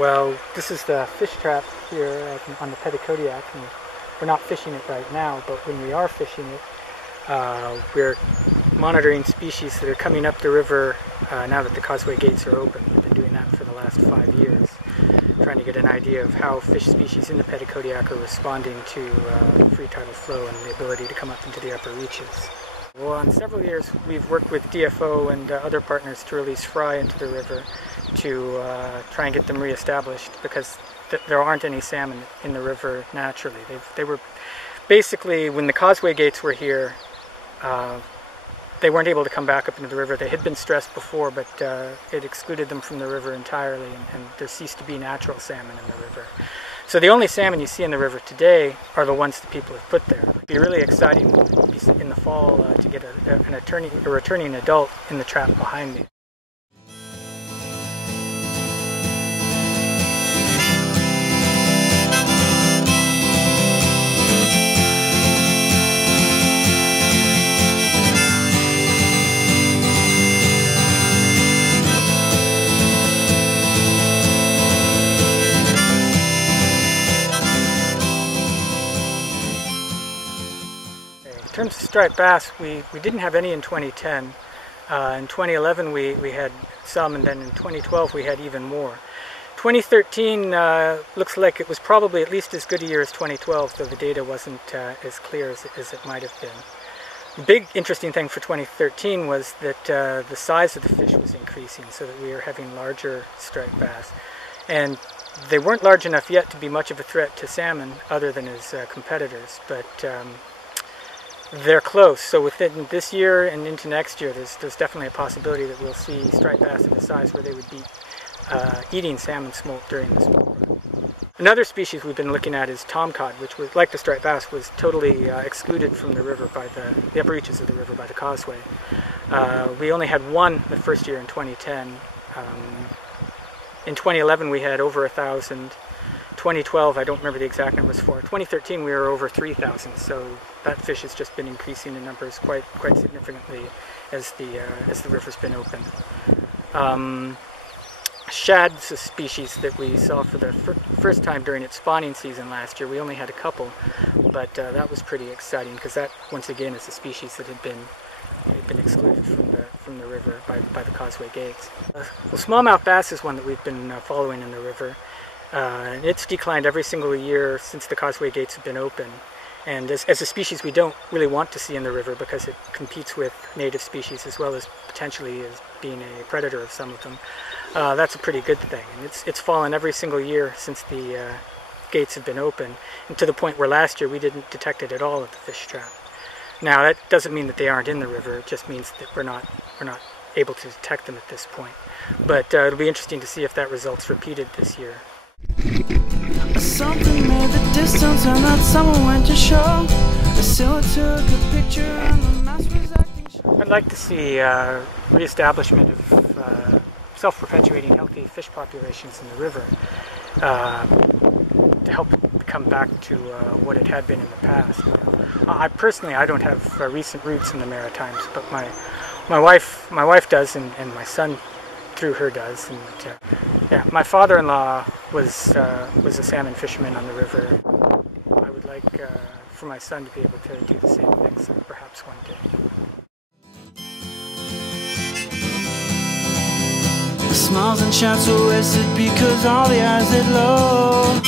Well, this is the fish trap here on the Petitcodiac, and we're not fishing it right now, but when we are fishing it, we're monitoring species that are coming up the river now that the causeway gates are open. We've been doing that for the last 5 years, trying to get an idea of how fish species in the Petitcodiac are responding to free tidal flow and the ability to come up into the upper reaches. Well, in several years we've worked with DFO and other partners to release fry into the river to try and get them reestablished, because there aren't any salmon in the river naturally. They were basically, when the causeway gates were here, they weren't able to come back up into the river. They had been stressed before, but it excluded them from the river entirely, and there ceased to be natural salmon in the river. So the only salmon you see in the river today are the ones that people have put there. It'd be really exciting in the fall to get a returning adult in the trap behind me. In terms of striped bass, we didn't have any in 2010. In 2011 we had some, and then in 2012 we had even more. 2013 looks like it was probably at least as good a year as 2012, though the data wasn't as clear as it might have been. The big interesting thing for 2013 was that the size of the fish was increasing, so that we were having larger striped bass. And they weren't large enough yet to be much of a threat to salmon other than as competitors, but they're close. So within this year and into next year, there's definitely a possibility that we'll see striped bass of a size where they would be eating salmon smolt during the smolt run. Another species we've been looking at is tomcod, which was, like the striped bass, was totally excluded from the river by the upper reaches of the river by the causeway. We only had one the first year in 2010. In 2011 we had over 1,000. 2012, I don't remember the exact numbers for. 2013 we were over 3,000, so that fish has just been increasing in numbers quite significantly as the river's been open. Shad's a species that we saw for the first time during its spawning season last year. We only had a couple, but that was pretty exciting, because that once again is a species that had been excluded from the river by the causeway gates. Well, smallmouth bass is one that we've been following in the river. It's declined every single year since the causeway gates have been open. And as a species we don't really want to see in the river, because it competes with native species as well as potentially as being a predator of some of them. That's a pretty good thing. And it's fallen every single year since the gates have been open, and to the point where last year we didn't detect it at all at the fish trap. Now that doesn't mean that they aren't in the river, it just means that we're not able to detect them at this point. But it'll be interesting to see if that result's repeated this year. Something made the distance, and that someone went to show. The silhouette took a picture, and the mask was acting shy. I'd like to see re-establishment of self-perpetuating healthy fish populations in the river to help come back to what it had been in the past. I personally don't have recent roots in the Maritimes, but my wife does, and my son through her does. And yeah, my father-in-law was a salmon fisherman on the river. I would like for my son to be able to do the same things perhaps one day. The smiles and shouts are wasted because all the eyes that low.